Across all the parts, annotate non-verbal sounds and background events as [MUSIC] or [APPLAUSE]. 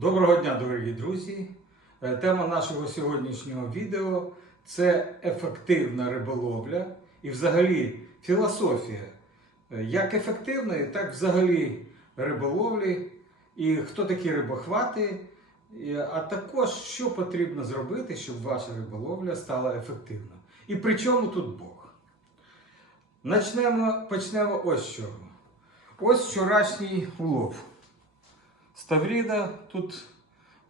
Доброго дня, дорогі друзі! Е, Тема нашого сьогоднішнього відео це ефективна риболовля і взагалі філософія е, як ефективної, так взагалі риболовлі, і хто такі рибохвати, а також що потрібно зробити, щоб ваша риболовля стала ефективною. І при чому тут Бог? Начнемо, почнемо ось з чого. Ось вчорашній улов. Ставріда, тут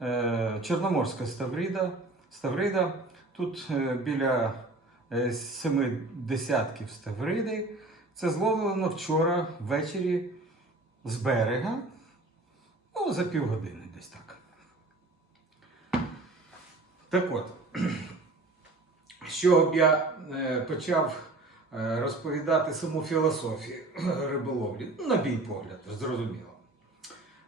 е, Чорноморська Ставріда. Ставрида. Тут е, біля е, семи десятків Ставриди. Це зловлено вчора ввечері з берега. Ну, за півгодини десь так. Так от, [CLEARS THROAT] б я е, почав е, розповідати саму філософію [CLEARS THROAT] риболовлі, на мій погляд, зрозуміло.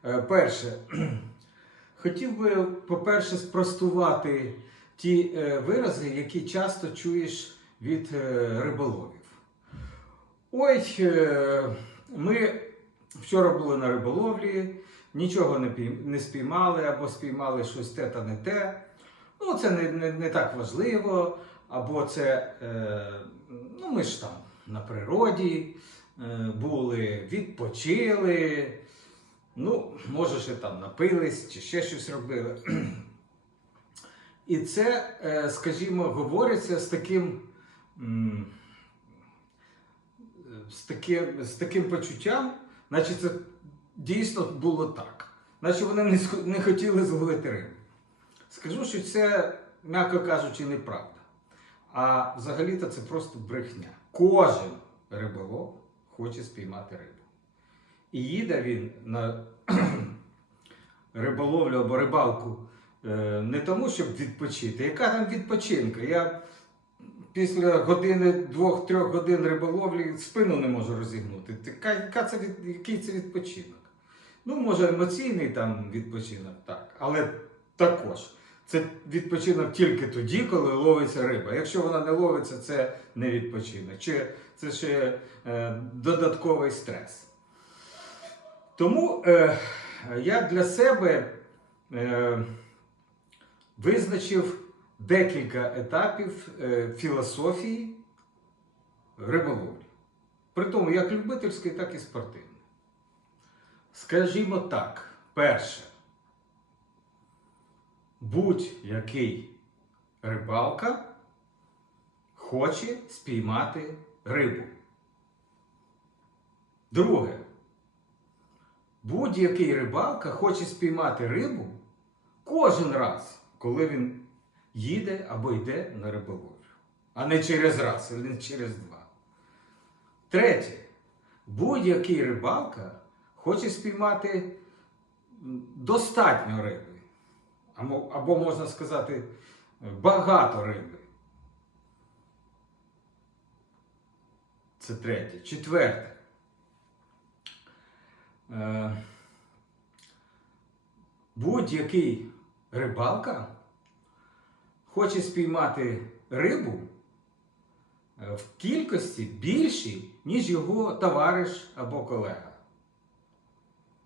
Е, Перше, [CLEARS THROAT] хотів би, по-перше, спростувати ті е, вирази, які часто чуєш від е, риболовів. Е, ми вчора були на риболовлі, нічого не, спіймали або спіймали щось те та не те. Ну, це не, не, не так важливо, або це, ну, ми ж там на природі були, відпочили. Ну, може, ще там напились чи ще щось робили. І це, е, скажімо, говориться з таким, з таким, з таким почуттям, наче це дійсно було так. Наче вони не, не хотіли зловити рибу. Скажу, що це, м'яко кажучи, неправда. А взагалі-то це просто брехня. Кожен риболов хоче спіймати рибу. І їде він на [CLEARS THROAT] риболовлю або рибалку е, не тому, щоб відпочити. Яка там відпочинка? Я після години, двох-трьох годин риболовлі спину не можу розігнути. Яка, яка це який це відпочинок? Ну, може, емоційний там відпочинок, так. Але також це відпочинок тільки тоді, коли ловиться риба. Якщо вона не ловиться, це не відпочинок. Чи це ще е, додатковий стрес. Тому е, я для себе е, визначив декілька етапів е, філософії риболовлі. Притому як любительської, так і спортивної. Скажімо так, перше, будь-який рибалка хоче спіймати рибу. Друге, будь-який рибалка хоче спіймати рибу кожен раз, коли він їде або йде на риболовлю. А не через раз, а не через два. Третє. Будь-який рибалка хоче спіймати достатньо риби. Або, можна сказати, багато риби. Це третє. Четверте. Е, Будь-який рибалка хоче спіймати рибу е, в кількості більшій, ніж його товариш або колега.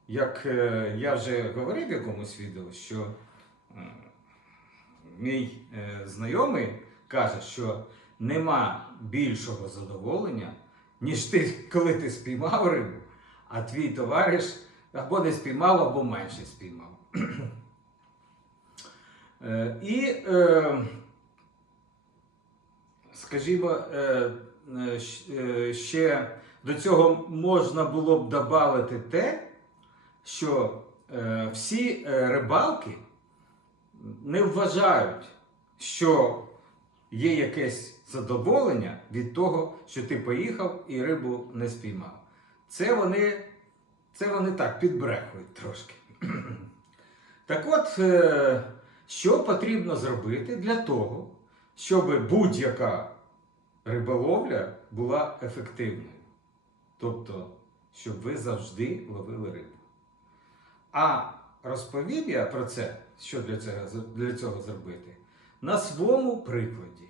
Як е, я вже говорив в якомусь відео, що мій знайомий каже, що нема більшого задоволення, ніж ти, [LAUGHS] коли ти спіймав рибу, а твій товариш або не спіймав, або менше спіймав. Е, І, е, скажімо, е, ще до цього можна було б додати те, що всі рибалки не вважають, що є якесь задоволення від того, що ти поїхав і рибу не спіймав. Це вони, це вони так підбрехують трошки. [CLEARS THROAT] Так от, е, що потрібно зробити для того, щоб будь-яка риболовля була ефективною? Тобто, щоб ви завжди ловили рибу. А розповім я про це, що для цього, для цього зробити, на своєму прикладі,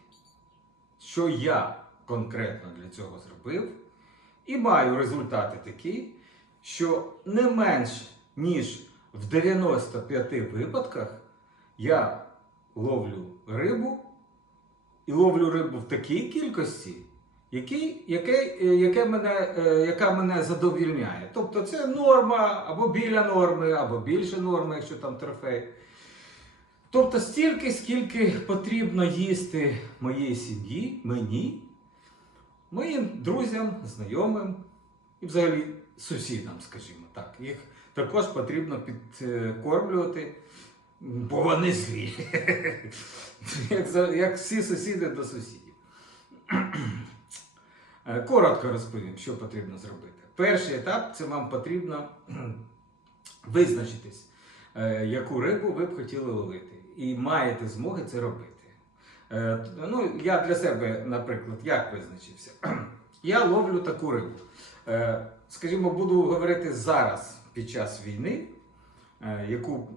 що я конкретно для цього зробив, і маю результати такі, що не менш ніж в 95 випадках я ловлю рибу і ловлю рибу в такій кількості, який, яке, яке мене, е, яка мене задовільняє. Тобто це норма або біля норми, або більше норми, якщо там трофей. Тобто стільки, скільки потрібно їсти моїй сім'ї, мені, моїм друзям, знайомим і взагалі сусідам, скажімо так. Їх також потрібно підкормлювати, бо вони злі. [LAUGHS] Як, всі сусіди до сусідів. [CLEARS THROAT] Коротко розповім, що потрібно зробити. Перший етап це вам потрібно [CLEARS THROAT] визначитись, е, яку рибу ви б хотіли ловити. І маєте змоги це робити. Е, Ну, я для себе, наприклад, як визначився? [CLEARS THROAT] Я ловлю таку рибу. Е, Скажімо, буду говорити зараз під час війни, е, яку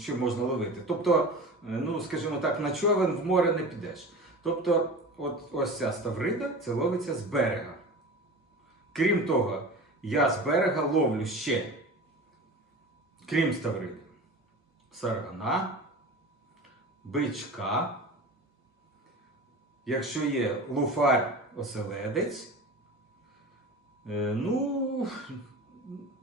що можна ловити. Тобто, ну, скажімо так, на човен в море не підеш. Тобто, от ось ця ставрида це ловиться з берега. Крім того, я з берега ловлю ще, крім ставриди, саргана, бичка. Якщо є луфар оселедець, е, ну,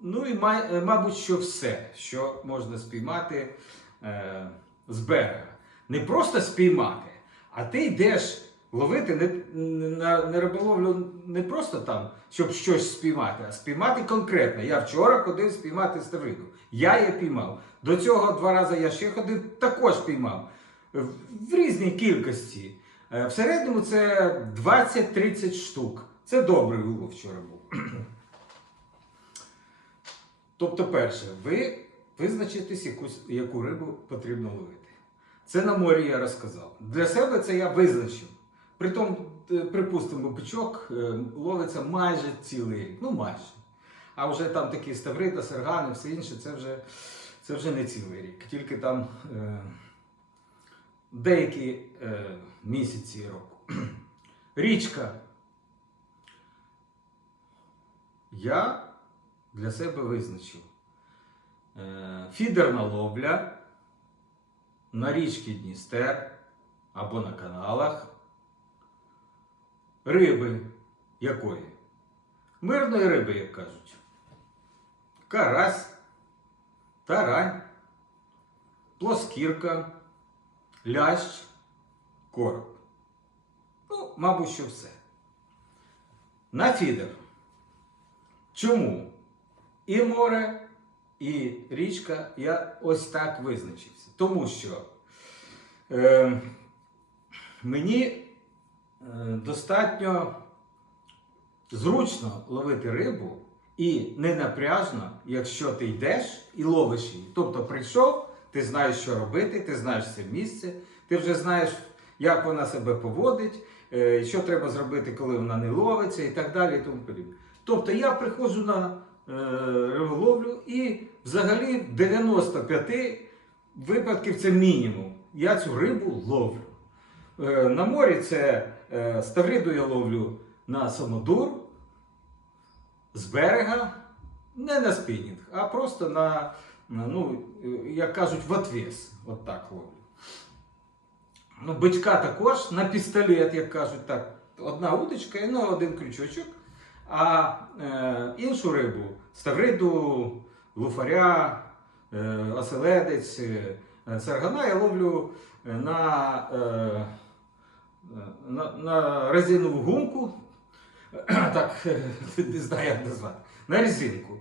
ну і е, мабуть, що все, що можна спіймати е, з берега. Не просто спіймати, а ти йдеш ловити не, на, на риболовлю не просто там, щоб щось спіймати, а спіймати конкретно. Я вчора ходив спіймати ставриду. Я її піймав. До цього два рази я ще ходив, також піймав. В різній кількості. Е, В середньому це 20-30 штук. Це добрий улов вчора був. Тобто, перше, ви визначитесь, якусь, яку рибу потрібно ловити. Це на морі я розказав. Для себе це я визначив. Притом, е, припустимо, бичок е, ловиться майже цілий рік. Ну майже. А вже там такі ставрида, сергани, все інше, це вже, це вже не цілий рік. Тільки там е, деякі е, місяці року. [CLEARS THROAT] Річка. Я для себе визначив. Е, Фідерна ловля на річці Дністер або на каналах. Риби якої? Мирної риби, як кажуть. Карась, тарань, плоскірка, лящ, короб. Ну, мабуть, що все. На фідер. Чому? І море, і річка я ось так визначився. Тому що е, мені е, достатньо зручно ловити рибу і не напряжно, якщо ти йдеш і ловиш її. Тобто прийшов, ти знаєш, що робити, ти знаєш це місце, ти вже знаєш, як вона себе поводить, е, що треба зробити, коли вона не ловиться, і так далі. І тому подібне. Тобто я приходжу на е, риболовлю і взагалі 95 випадків це мінімум. Я цю рибу ловлю. Е, на морі це ставриду я ловлю на самодур з берега, не на спінінг, а просто на ну, е, як кажуть, в отвес. От так ловлю. Ну, бичка також на пістолет, як кажуть так. Одна удочка і на один крючочок. А е, іншу рибу ставриду, луфаря, е, оселедець, е, саргана я ловлю е, на, е, на, на резинову гумку. [CLEARS THROAT] Так, [CLEARS THROAT] не знаю, як назвати. На резинку.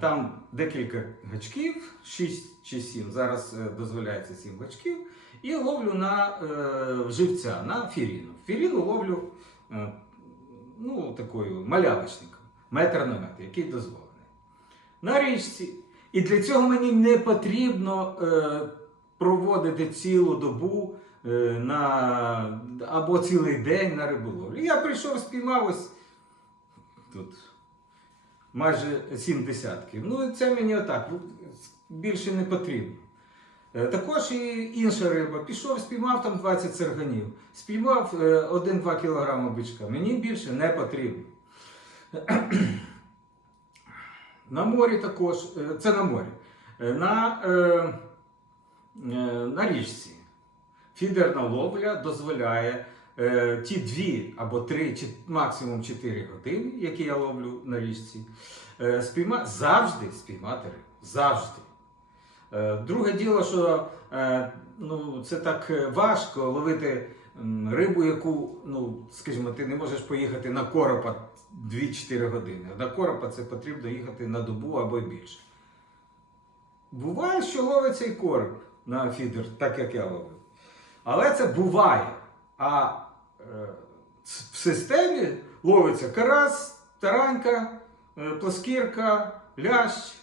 Там декілька гачків, 6 чи 7. Зараз е, дозволяється 7 гачків. І ловлю на е, живця, на фіріну. Фіріну ловлю е, ну, такою малявочником, метр на метр, який дозволений. На річці. І для цього мені не потрібно проводити цілу добу на, або цілий день на риболовлю. Я прийшов, спіймав ось тут майже сім десятків. Ну, це мені отак, більше не потрібно. Е, Також і інша риба. Пішов, спіймав там 20 серганів, спіймав е, 1-2 кг бичка. Мені більше не потрібно. [CLEARS THROAT] На морі також, е, це на морі. Е, На, е, е, на річці фідерна ловля дозволяє е, ті дві або три, чи максимум чотири години, які я ловлю на річці, е, спійма, завжди спіймати рибу. Завжди. Е, Друге діло, що ну, це так важко ловити рибу, яку, ну, скажімо, ти не можеш поїхати на коропа 2-4 години. На коропа це потрібно їхати на добу або більше. Буває, що ловиться і короб на фідер, так як я ловив. Але це буває. А в системі ловиться карась, таранька, е, плоскірка, лящ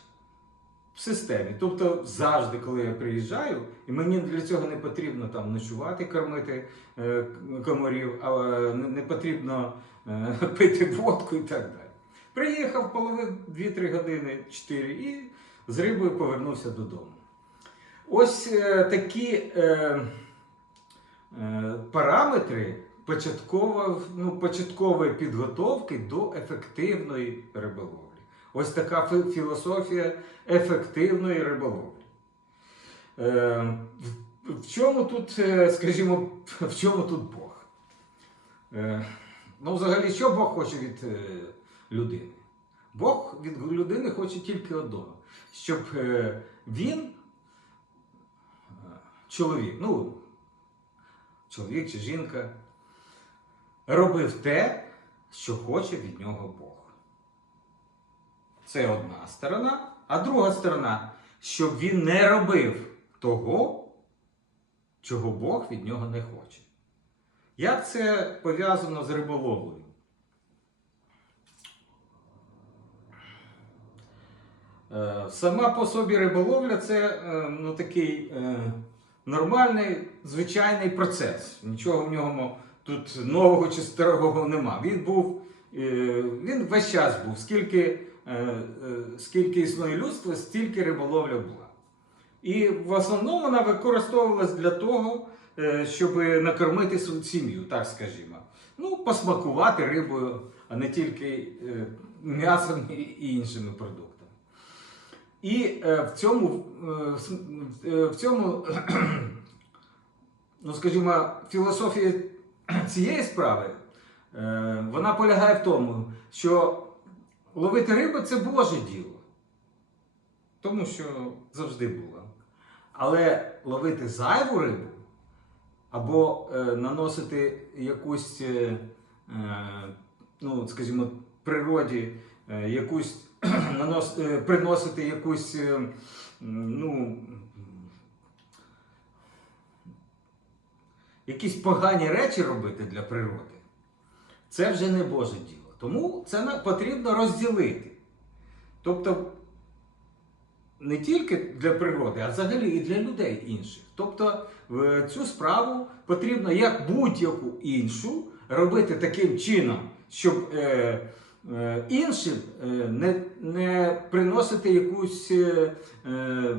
в системі. Тобто завжди, коли я приїжджаю, і мені для цього не потрібно там ночувати, кормити е, комарів, е, не, потрібно е, [LAUGHS] пити водку і так далі. Приїхав, половив 2-3 години, 4 і з рибою повернувся додому. Ось е, такі е, е, параметри початково, ну, початкової підготовки до ефективної риболовлі. Ось така філософія ефективної риболовлі. Е, в, в чому тут, е, скажімо, в чому тут Бог? Е, ну, взагалі, що Бог хоче від е, людини? Бог від людини хоче тільки одного, щоб е, він, е, чоловік, ну, чоловік чи жінка, робив те, що хоче від нього Бог. Це одна сторона. А друга сторона, щоб він не робив того, чого Бог від нього не хоче. Як це пов'язано з риболовлею? Е, Сама по собі риболовля це е, ну, такий е, нормальний, звичайний процес. Нічого в ньому тут нового чи старого нема. Він був, е, він весь час був. Скільки, е, е, скільки існує людство, стільки риболовля була. І в основному вона використовувалась для того, щоб накормити сім'ю, так скажімо. Ну, посмакувати рибою, а не тільки м'ясом і іншими продуктами. І в цьому, в цьому [CLEARS THROAT] ну, скажімо, філософія цієї справи, е, вона полягає в тому, що ловити рибу це Боже діло. Тому що завжди було. Але ловити зайву рибу або е, наносити якусь, е, ну, скажімо, природі якусь [CLEARS THROAT] нанос, приносити якусь, ну, якісь погані речі робити для природи, це вже не Боже діло. Тому це потрібно розділити. Тобто не тільки для природи, а взагалі і для людей інших. Тобто цю справу потрібно як будь-яку іншу робити таким чином, щоб е, е, іншим е, не, не приносити якусь е, е,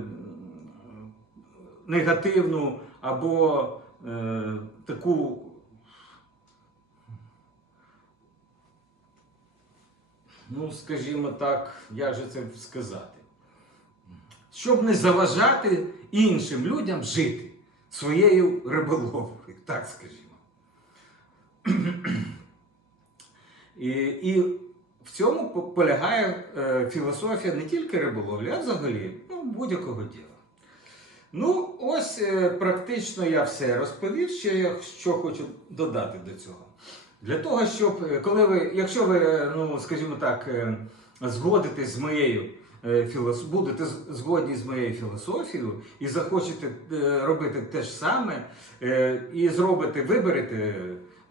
негативну або е, таку. Ну, скажімо так, як же це сказати? щоб не заважати іншим людям жити своєю риболовлею, так скажімо. [CLEARS THROAT] І, і в цьому полягає е, філософія не тільки риболовлі, а взагалі ну, будь-якого діла. Ну, ось е, практично я все розповів, ще я що хочу додати до цього. Для того, щоб е, коли ви, якщо ви, е, ну скажімо так, згодитесь з моєю будете згодні з моєю філософією і захочете робити те ж саме, і зробите, виберете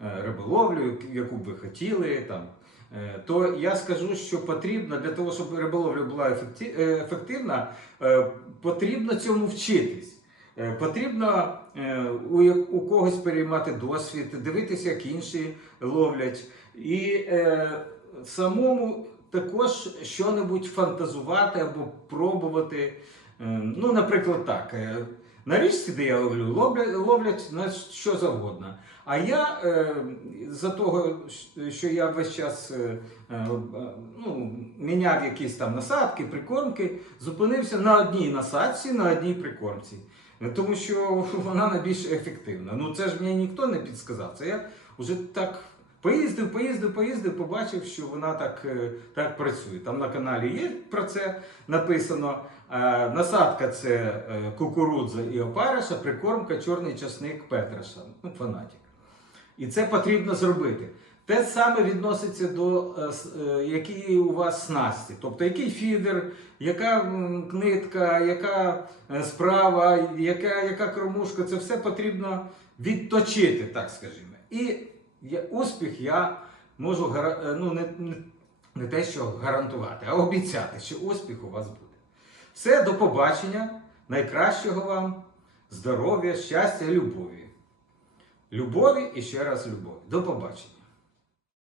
риболовлю, яку б ви хотіли там. Е, То я скажу, що потрібно для того, щоб риболовля була е, ефективна, е, потрібно цьому вчитись. Потрібно у, когось переймати досвід, дивитися, як інші ловлять, і самому також що-небудь фантазувати або пробувати. Е, ну, наприклад, так. Е, На річці, де я ловлю, ловлять, ловлять на що завгодно. А я е, за того, що я весь час е, е, ну, міняв якісь там насадки, прикормки, зупинився на одній насадці, на одній прикормці. Тому що [LAUGHS] вона найбільш ефективна. Ну це ж мені ніхто не підсказав. Це я вже так поїздив, поїздив, поїздив, побачив, що вона так, е, так працює. Там на каналі є про це написано. Е, Насадка це е, кукурудза і опариша, прикормка чорний часник Петраша, ну, фанатик. І це потрібно зробити. Те саме відноситься до е, с- е, які у вас снасті, тобто який фідер, яка нитка, яка справа, яка, яка кормушка, це все потрібно відточити, так скажімо. І успіх я можу ну, не, не те, що гарантувати, а обіцяти, що успіх у вас буде. Все, до побачення. Найкращого вам здоров'я, щастя, любові. Любові і ще раз любові. До побачення.